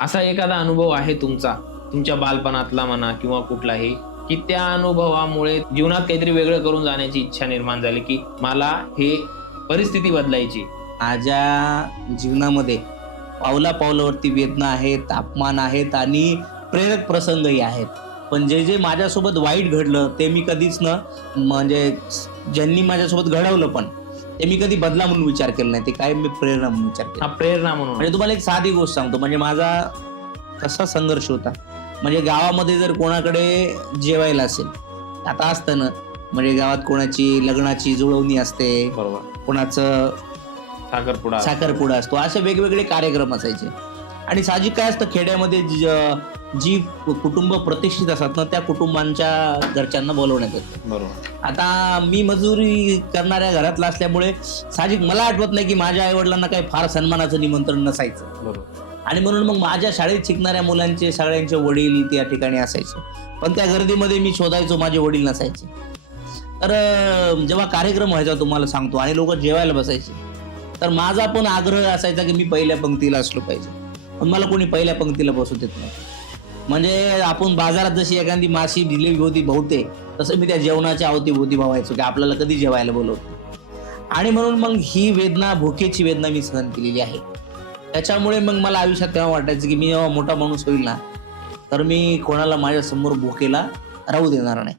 असा एखादा अनुभव आहे तुमचा तुमच्या बालपणातला म्हणा किंवा कुठलाही की त्या अनुभवामुळे जीवनात काहीतरी वेगळं करून जाण्याची इच्छा निर्माण झाली की मला हे परिस्थिती बदलायची. माझ्या जीवनामध्ये पावला पावलावरती वेदना आहेत अपमान आहेत आणि प्रेरक प्रसंगही आहेत. पण जे जे माझ्यासोबत वाईट घडलं ते मी कधीच न म्हणजे ज्यांनी माझ्यासोबत घडवलं पण ते मी कधी बदला म्हणून विचार केला नाही ते काय मी प्रेरणा म्हणून विचार केला. हा प्रेरणा म्हणून. म्हणजे तुम्हाला एक साधी गोष्ट सांगतो म्हणजे माझा कसा संघर्ष होता. म्हणजे गावामध्ये जर कोणाकडे जेवायला असेल आता असतं ना म्हणजे गावात कोणाची लग्नाची जुळवणी असते बरोबर. कोणाचं साखरपुडा साखरपुडा असतो असे वेगवेगळे कार्यक्रम असायचे. आणि साहजिक काय असतं खेड्यामध्ये ज- जी कुटुंब प्रतिष्ठित असतात ना त्या कुटुंबांच्या घरच्यांना बोलवण्यात येतं. बरोबर. आता मी मजुरी करणाऱ्या घरातला असल्यामुळे साहजिक मला आठवत नाही की माझ्या आई वडिलांना काही फार सन्मानाचं निमंत्रण नसायचं. बरोबर. आणि म्हणून मग माझ्या शाळेत शिकणाऱ्या मुलांचे सगळ्यांचे वडील त्या ठिकाणी असायचे. पण त्या गर्दीमध्ये मी शोधायचो माझे वडील नसायचे. तर जेव्हा कार्यक्रम व्हायचा तुम्हाला सांगतो आणि लोक जेवायला बसायचे. तर माझा पण आग्रह असायचा की मी पहिल्या पंक्तीला असलो पाहिजे. पण मला कोणी पहिल्या पंक्तीला बसू देत नाही म्हणजे आपण बाजारात जशी एखादी माशी दिली होती बहुते तसं मी त्या जेवणाच्या अवतीभोवती भावायचो की आपल्याला कधी जेवायला बोलवतो आणि म्हणून मग ही वेदना भुकेची वेदना मी सहन केलेली आहे. त्याच्यामुळे मग मला आयुष्यात तेव्हा वाटायचं की मी जेव्हा मोठा माणूस होईल ना तर मी कोणाला माझ्यासमोर भुकेला राहू देणार नाही.